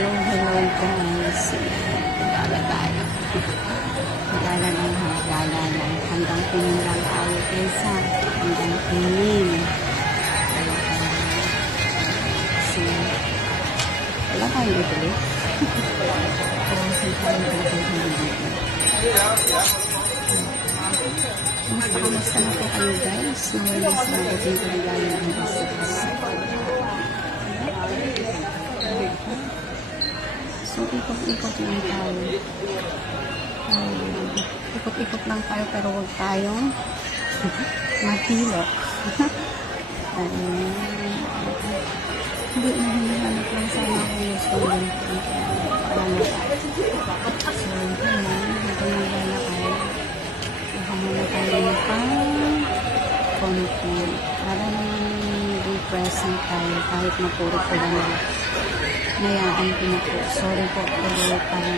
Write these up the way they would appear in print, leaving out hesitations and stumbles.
Hello guys. Gala tayo. Gala lang ha. Gala lang. Hanggang tingin lang tayo guys ha. Hanggang tingin. So, wala tayong bibili. Kasi tayo bibili. Kamusta na po kayo guys? Nawala sa mabuting kaligaya ng business. So, ikot-ikot lang tayo. Ikot-ikot lang tayo pero huwag tayong mahilo. Hindi na hinahanap lang sana ako yung stolen. So, yun lang. Habang naglalakay. Nakahamala tayo ng konti. Para naman present tayo kahit mapuro ko lang. Nayaan ko na po. Sorry po, pero parang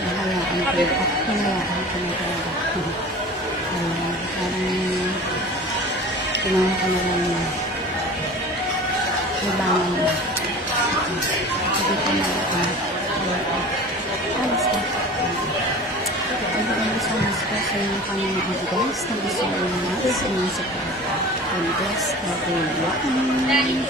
nahayaan ko at hinayaan ko na talaga. Parang ginawa ko na lang na ibangan na. Hindi ko na alas ka. Thank you so much po sa inyong panonood guys. Thank you so much sa inyong support. God bless everyone.